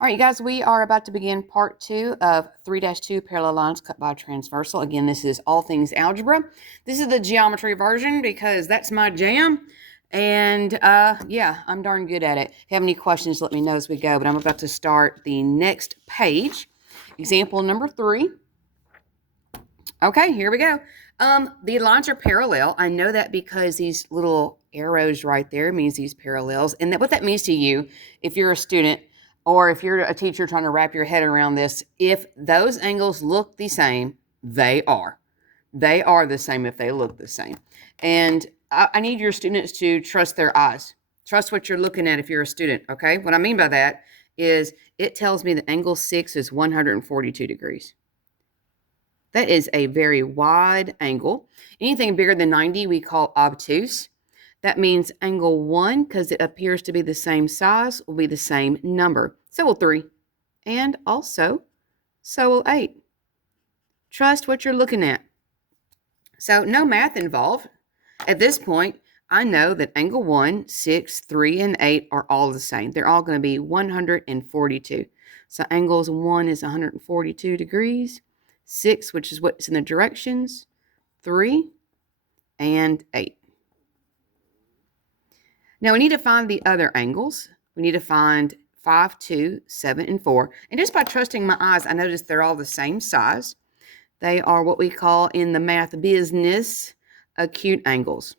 All right, you guys, we are about to begin part 2 of 3-2 parallel lines cut by transversal. Again, this is all things algebra. This is the geometry version because that's my jam. And yeah, I'm darn good at it. If you have any questions, let me know as we go. But I'm about to start the next page. Example number 3. Okay, here we go. The lines are parallel. I know that because these little arrows right there means these parallels. And what that means to you, if you're a student or if you're a teacher trying to wrap your head around this, if those angles look the same, they are. They are the same if they look the same. And I need your students to trust their eyes. Trust what you're looking at if you're a student, okay? What I mean by that is it tells me that angle 6 is 142 degrees. That is a very wide angle. Anything bigger than 90 we call obtuse. That means angle 1, because it appears to be the same size, will be the same number. So will 3. And also, so will 8. Trust what you're looking at. So no math involved. At this point, I know that angle 1, 6, 3, and 8 are all the same. They're all going to be 142. So angles 1 is 142 degrees. 6, which is what's in the directions, 3, and 8. Now we need to find the other angles. We need to find 5, 2, 7, and 4. And just by trusting my eyes, I noticed they're all the same size. They are what we call in the math business acute angles.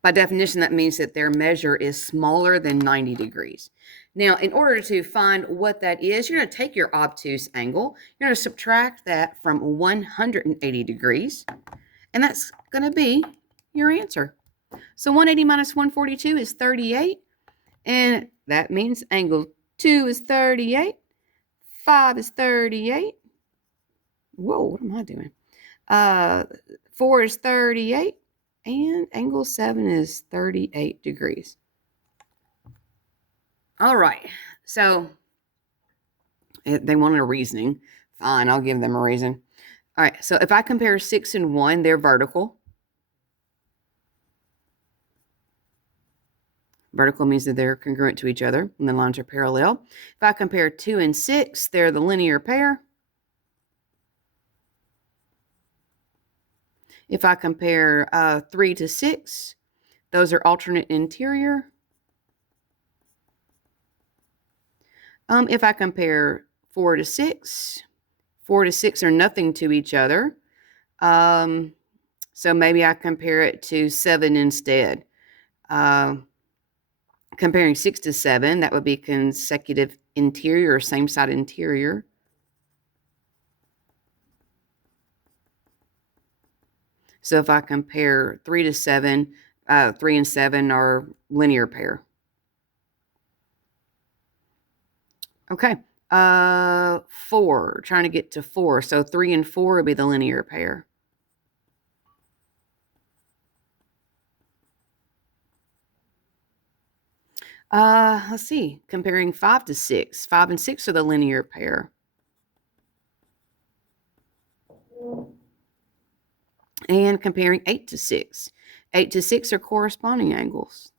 By definition, that means that their measure is smaller than 90 degrees. Now, in order to find what that is, you're going to take your obtuse angle. You're going to subtract that from 180 degrees, and that's going to be your answer. So 180 minus 142 is 38, and that means angle 2 is 38, 5 is 38. Whoa, what am I doing? 4 is 38. And angle 7 is 38 degrees. All right. So they wanted a reasoning. Fine, I'll give them a reason. All right. So if I compare 6 and 1, they're vertical. Vertical means that they're congruent to each other and the lines are parallel. If I compare 2 and 6, they're the linear pair. If I compare 3 to 6, those are alternate interior. If I compare 4 to 6, 4 to 6 are nothing to each other. So maybe I compare it to 7 instead. Comparing 6 to 7, that would be consecutive interior or same side interior. So if I compare 3 to 7, 3 and 7 are linear pair. Okay, 4, trying to get to 4. So 3 and 4 would be the linear pair. Let's see, comparing 5 to 6. 5 and 6 are the linear pair. And comparing 8 to 6. 8 to 6 are corresponding angles.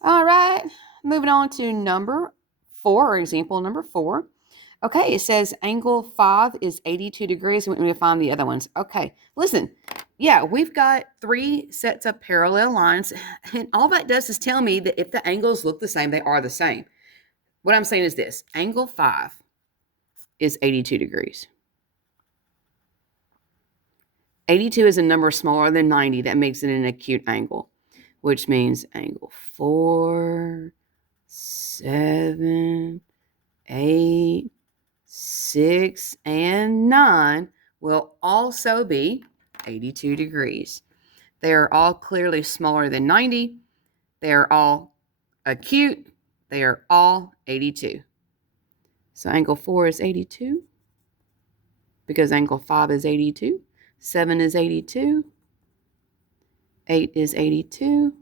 All right, moving on to number 4, or example number 4. Okay, it says angle 5 is 82 degrees. We need to find the other ones. Okay, listen. Yeah, we've got 3 sets of parallel lines, and all that does is tell me that if the angles look the same, they are the same. What I'm saying is this. Angle 5 is 82 degrees. 82 is a number smaller than 90. That makes it an acute angle, which means angle 4, 7, 8, 6, and 9 will also be 82 degrees. They are all clearly smaller than 90. They are all acute. They are all 82. So angle 4 is 82 because angle 5 is 82. 7 is 82. 8 is 82.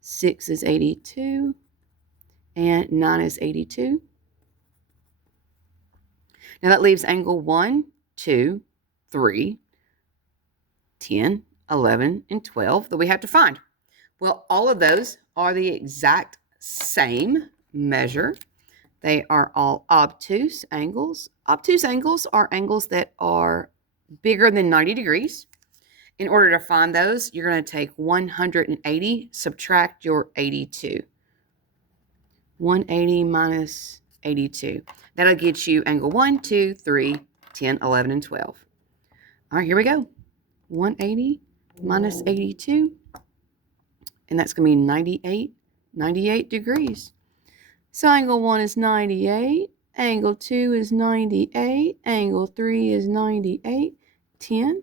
6 is 82. And 9 is 82. Now that leaves angle 1, 2, 3, 10, 11, and 12 that we have to find. Well, all of those are the exact same measure. They are all obtuse angles. Obtuse angles are angles that are bigger than 90 degrees. In order to find those, you're going to take 180, subtract your 82. 180 minus 82. That'll get you angle 1, 2, 3, 10, 11, and 12. All right, here we go. 180 minus 82. And that's going to be 98 degrees. So angle 1 is 98. Angle 2 is 98. Angle 3 is 98. 10,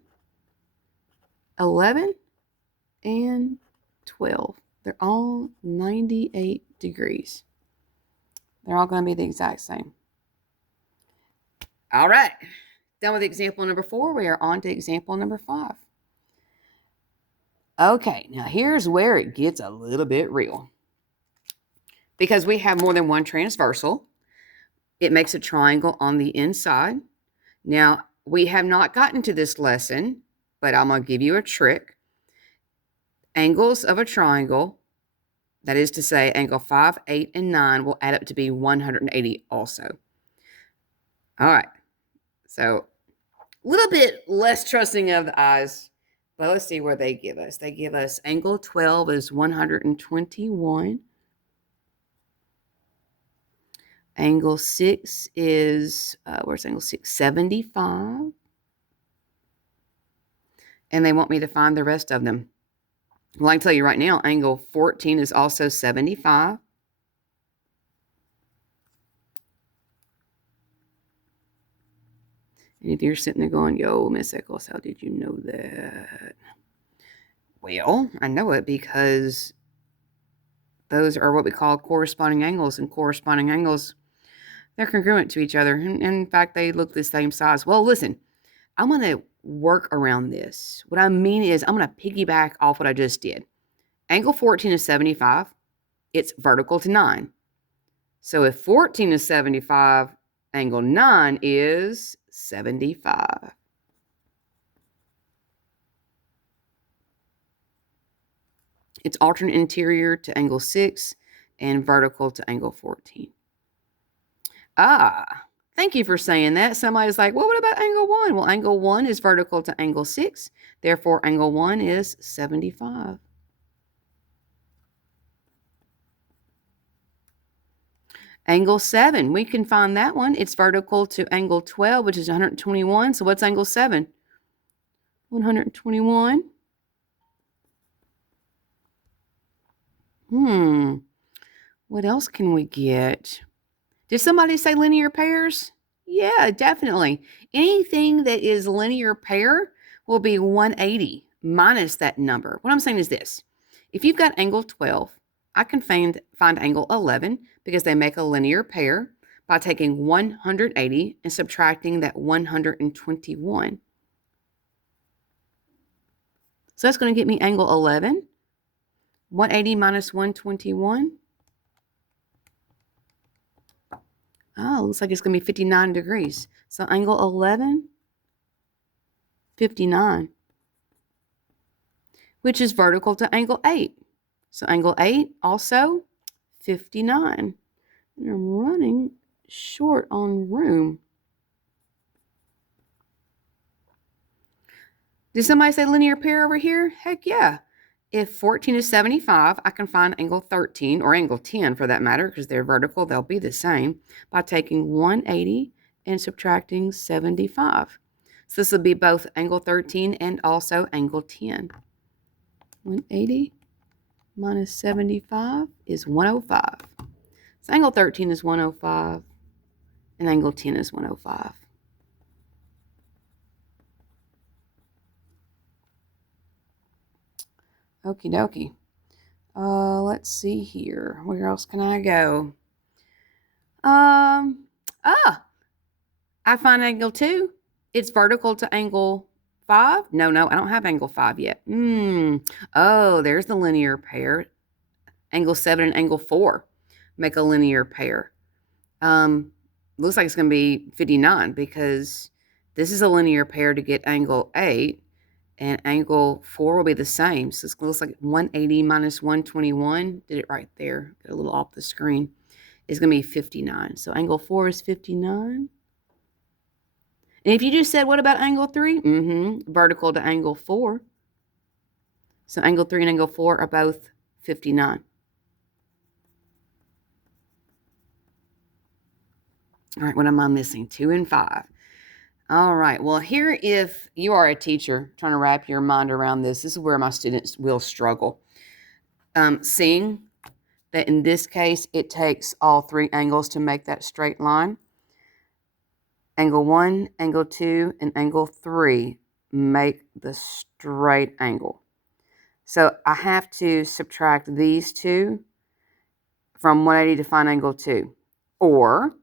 11, and 12. They're all 98 degrees. They're all going to be the exact same. All right. Done with example number 4. We are on to example number 5. Okay, now here's where it gets a little bit real. Because we have more than one transversal, it makes a triangle on the inside. Now, we have not gotten to this lesson, but I'm going to give you a trick. Angles of a triangle, that is to say, angle 5, 8, and 9 will add up to be 180 also. All right, so a little bit less trusting of the eyes, but let's see where they give us. They give us angle 12 is 121. Angle 6 is, where's angle 6? 75. And they want me to find the rest of them. Well, I can tell you right now, angle 14 is also 75. And if you're sitting there going, yo, Miss Eccles, how did you know that? Well, I know it because those are what we call corresponding angles, and corresponding angles, they're congruent to each other. And in fact, they look the same size. Well, listen, I'm going to work around this. What I mean is I'm going to piggyback off what I just did. Angle 14 is 75. It's vertical to 9. So if 14 is 75, angle 9 is 75. It's alternate interior to angle 6 and vertical to angle 14. Ah, thank you for saying that. Somebody's like, well, what about angle 1? Well, angle 1 is vertical to angle 6. Therefore, angle 1 is 75. Angle 7, we can find that one. It's vertical to angle 12, which is 121. So what's angle 7? 121. What else can we get? Did somebody say linear pairs? Yeah, definitely. Anything that is linear pair will be 180 minus that number. What I'm saying is this. If you've got angle 12, I can find angle 11 because they make a linear pair by taking 180 and subtracting that 121. So that's going to get me angle 11. 180 minus 121. Oh, looks like it's going to be 59 degrees. So angle 11, 59, which is vertical to angle 8. So angle 8 also 59. And I'm running short on room. Did somebody say linear pair over here? Heck yeah. If 14 is 75, I can find angle 13, or angle 10 for that matter, because they're vertical, they'll be the same, by taking 180 and subtracting 75. So this will be both angle 13 and also angle 10. 180 minus 75 is 105. So angle 13 is 105, and angle 10 is 105. Okie dokie. Let's see here. Where else can I go? I find angle 2. It's vertical to angle 5. No, I don't have angle 5 yet. Oh, there's the linear pair. Angle 7 and angle 4 make a linear pair. Looks like it's going to be 59 because this is a linear pair to get angle 8, And angle 4 will be the same. So it looks like 180 minus 121. Did it right there. Got a little off the screen. Is going to be 59. So angle 4 is 59. And if you just said, what about angle 3? Vertical to angle 4. So angle 3 and angle 4 are both 59. All right, what am I missing? 2 and 5. All right, well, here, if you are a teacher trying to wrap your mind around this is where my students will struggle. Seeing that in this case, it takes all 3 angles to make that straight line. Angle 1, angle 2, and angle 3 make the straight angle. So I have to subtract these 2 from 180 to find angle 2. Or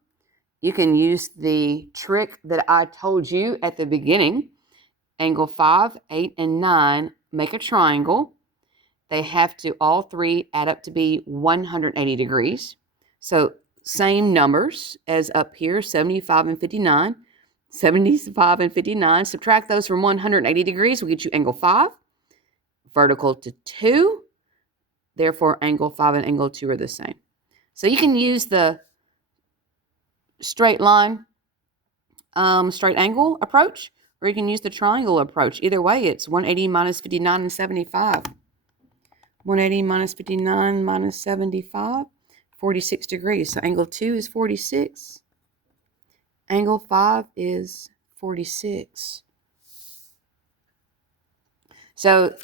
you can use the trick that I told you at the beginning. Angle 5, 8, and 9 make a triangle. They have to all 3 add up to be 180 degrees. So same numbers as up here, 75 and 59. 75 and 59. Subtract those from 180 degrees will get you angle 5. Vertical to 2. Therefore, angle 5 and angle 2 are the same. So you can use the straight line, straight angle approach, or you can use the triangle approach. Either way, it's 180 minus 59 and 75. 180 minus 59 minus 75, 46 degrees. So angle 2 is 46. Angle 5 is 46. So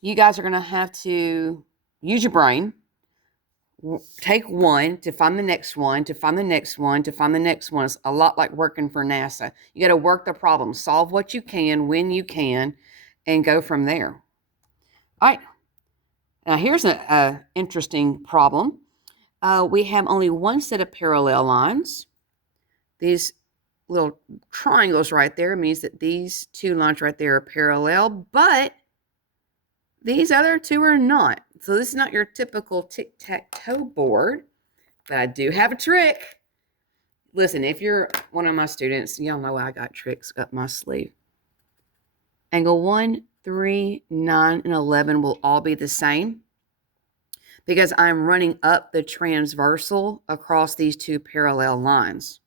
you guys are going to have to use your brain. Take one to find the next one, to find the next one, to find the next one. It's a lot like working for NASA. You got to work the problem, solve what you can, when you can, and go from there. All right. Now here's an interesting problem. We have only one set of parallel lines. These little triangles right there means that these 2 lines right there are parallel, but these other 2 are not. So this is not your typical tic-tac-toe board, but I do have a trick. Listen, if you're one of my students, y'all know I got tricks up my sleeve. Angle 1, 3, 9, and 11 will all be the same because I'm running up the transversal across these 2 parallel lines.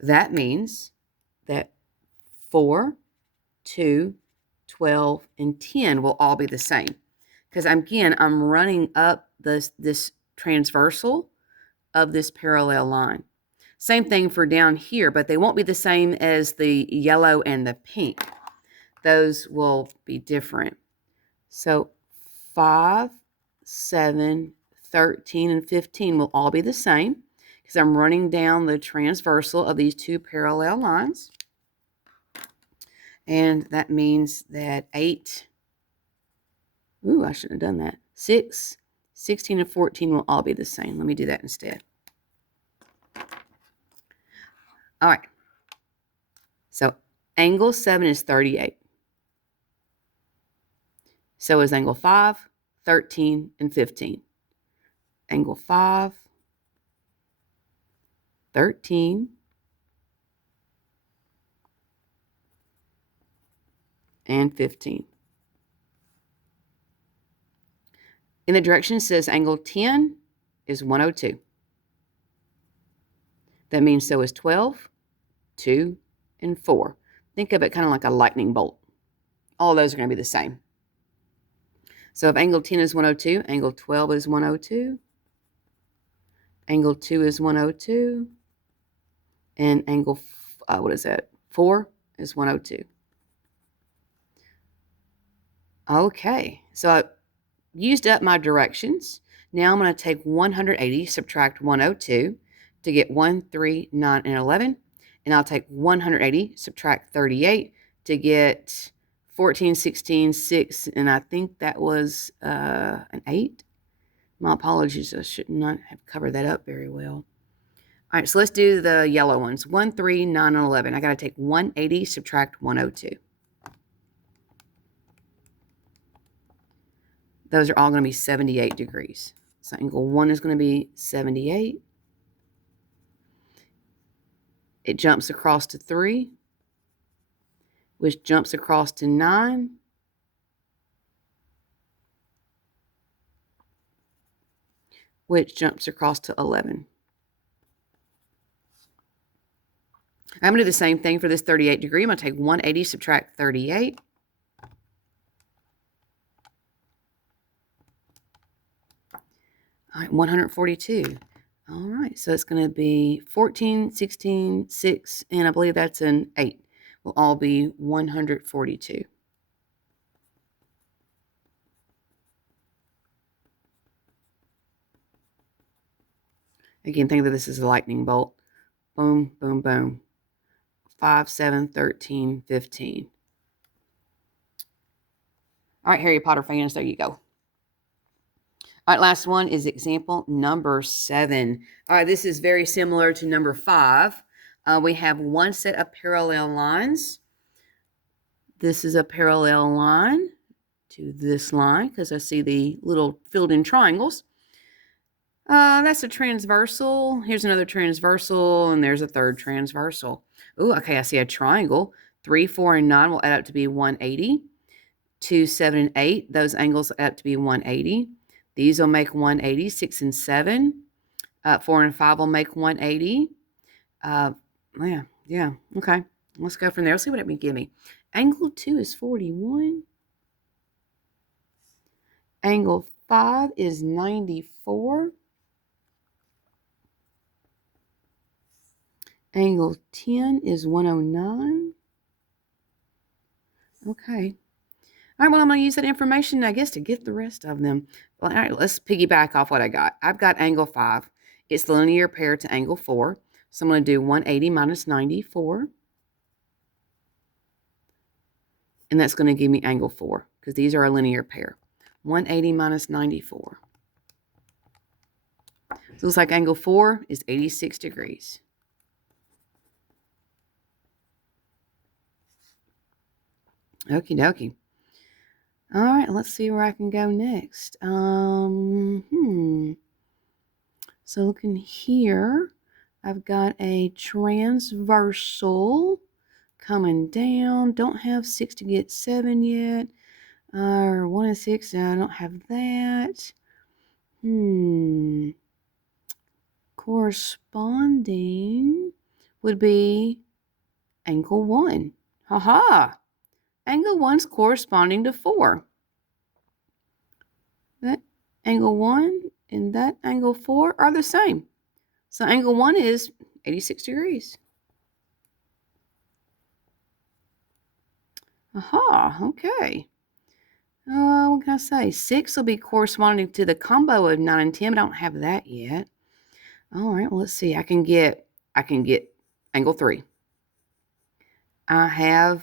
That means that 4, 2, 12, and 10 will all be the same. Because I'm running up this transversal of this parallel line. Same thing for down here, but they won't be the same as the yellow and the pink. Those will be different. So 5, 7, 13, and 15 will all be the same because I'm running down the transversal of these 2 parallel lines. And that means that 8, I shouldn't have done that. 6, 16, and 14 will all be the same. Let me do that instead. All right. So angle 7 is 38. So is angle 5, 13, and 15. Angle 5, 13, and 15. In the direction, it says angle 10 is 102. That means so is 12, 2, and 4. Think of it kind of like a lightning bolt. All those are going to be the same. So if angle 10 is 102, angle 12 is 102, angle 2 is 102, and angle, 4 is 102. Okay, so I used up my directions. Now I'm going to take 180, subtract 102 to get 1, 3, 9, and 11. And I'll take 180, subtract 38 to get 14, 16, 6, and I think that was an 8. My apologies, I should not have covered that up very well. All right, so let's do the yellow ones. 1, 3, 9, and 11. I got to take 180, subtract 102. Those are all going to be 78 degrees. So angle 1 is going to be 78. It jumps across to 3, which jumps across to 9. Which jumps across to 11. I'm going to do the same thing for this 38 degree. I'm going to take 180, subtract 38. All right, 142. All right, so it's going to be 14, 16, 6, and I believe that's an 8. Will all be 142. Again, think that this is a lightning bolt. Boom, boom, boom. 5, 7, 13, 15. All right, Harry Potter fans, there you go. All right, last one is example number 7. All right, this is very similar to number 5. We have one set of parallel lines. This is a parallel line to this line because I see the little filled-in triangles. That's a transversal. Here's another transversal, and there's a third transversal. Ooh, okay, I see a triangle. 3, 4, and 9 will add up to be 180. 2, 7, and 8, those angles add up to be 180. These will make 180. 6 and 7. 4 and 5 will make 180. Yeah, okay. Let's go from there. Let's see what it would give me. Angle 2 is 41. Angle 5 is 94. Angle 10 is 109. Okay. All right, well, I'm going to use that information, I guess, to get the rest of them. Well, all right, let's piggyback off what I got. I've got angle 5. It's the linear pair to angle 4. So I'm going to do 180 minus 94. And that's going to give me angle 4 because these are a linear pair. 180 minus 94. So it looks like angle 4 is 86 degrees. Okie dokie. All right, let's see where I can go next. So looking here, I've got a transversal coming down. Don't have 6 to get 7 yet. Or 1 and 6, I don't have that. Corresponding would be angle 1. Haha! Angle 1's corresponding to 4. That angle 1 and that angle 4 are the same. So angle 1 is 86 degrees. Aha, okay. What can I say? 6 will be corresponding to the combo of 9 and 10, but I don't have that yet. All right, well, let's see. I can get angle 3. I have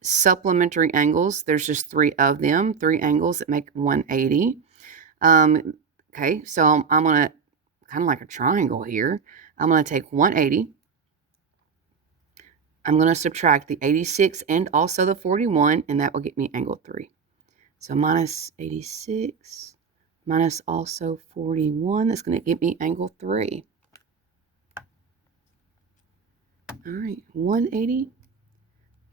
supplementary angles. There's just 3 of them, 3 angles that make 180. Okay, so I'm going to, kind of like a triangle here, I'm going to take 180. I'm going to subtract the 86 and also the 41, and that will get me angle 3. So minus 86 minus also 41, that's going to give me angle 3. All right, 180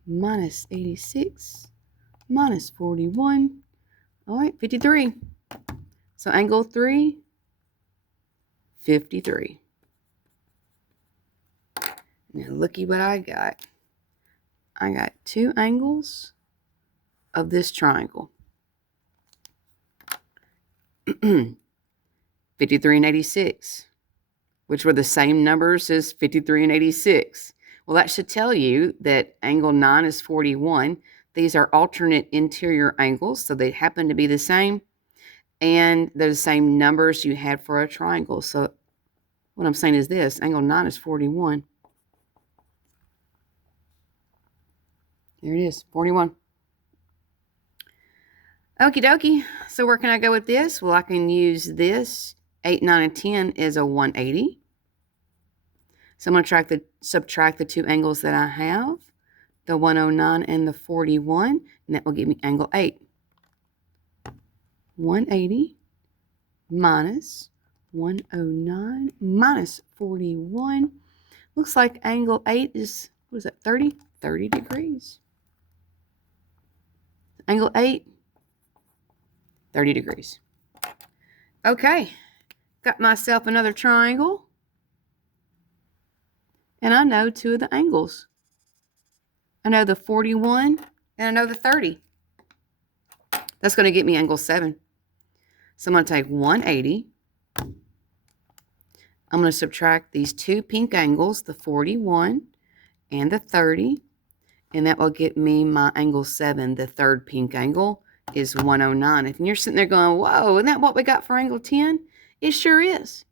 minus 86 minus 41. All right, 53. So angle 3, 53. Now looky what I got. I got 2 angles of this triangle. 53 and 86, which were the same numbers as 53 and 86. Well, that should tell you that angle 9 is 41. These are alternate interior angles, so they happen to be the same. And they're the same numbers you had for a triangle. So what I'm saying is this, angle 9 is 41. There it is, 41. Okie dokie. So where can I go with this? Well, I can use this. 8, 9, and 10 is a 180. So I'm going to subtract the 2 angles that I have, the 109 and the 41, and that will give me angle 8. 180 minus 109 minus 41. Looks like angle 8 is, what is that, 30? 30 degrees. Angle 8, 30 degrees. Okay, got myself another triangle. And I know two of the angles. I know the 41 and I know the 30. That's going to get me angle 7. So I'm going to take 180. I'm going to subtract these two pink angles, the 41 and the 30. And that will get me my angle 7. The third pink angle is 109. If you're sitting there going, whoa, isn't that what we got for angle 10? It sure is.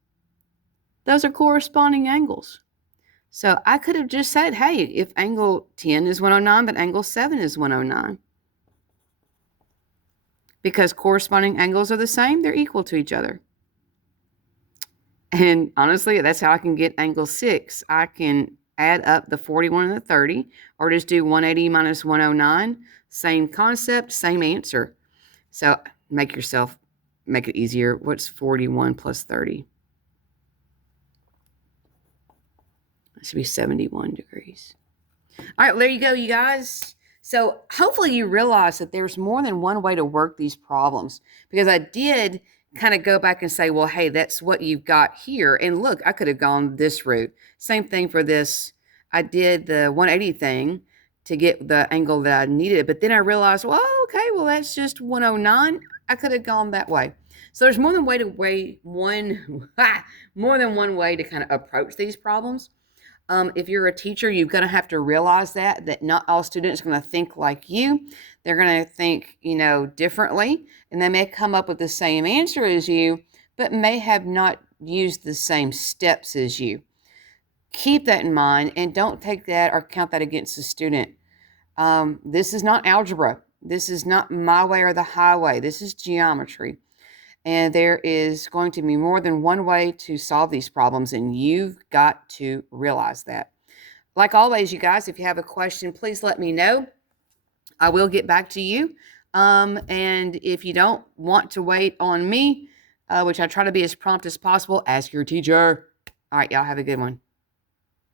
Those are corresponding angles. So I could have just said, hey, if angle 10 is 109, then angle 7 is 109. Because corresponding angles are the same, they're equal to each other. And honestly, that's how I can get angle 6. I can add up the 41 and the 30, or just do 180 minus 109. Same concept, same answer. So make it easier. What's 41 plus 30? It should be 71 degrees. All right, well, there you go, you guys. So hopefully you realize that there's more than one way to work these problems, because I did kind of go back and say, well, hey, that's what you've got here. And look, I could have gone this route. Same thing for this. I did the 180 thing to get the angle that I needed. But then I realized, well, okay, well, that's just 109. I could have gone that way. So there's more than more than one way to kind of approach these problems. If you're a teacher, you're going to have to realize that not all students are going to think like you. They're going to think, differently, and they may come up with the same answer as you, but may have not used the same steps as you. Keep that in mind, and don't take that or count that against the student. This is not algebra. This is not my way or the highway. This is geometry. And there is going to be more than one way to solve these problems, and you've got to realize that. Like always, you guys, if you have a question, please let me know. I will get back to you. And if you don't want to wait on me, which I try to be as prompt as possible, ask your teacher. All right, y'all have a good one.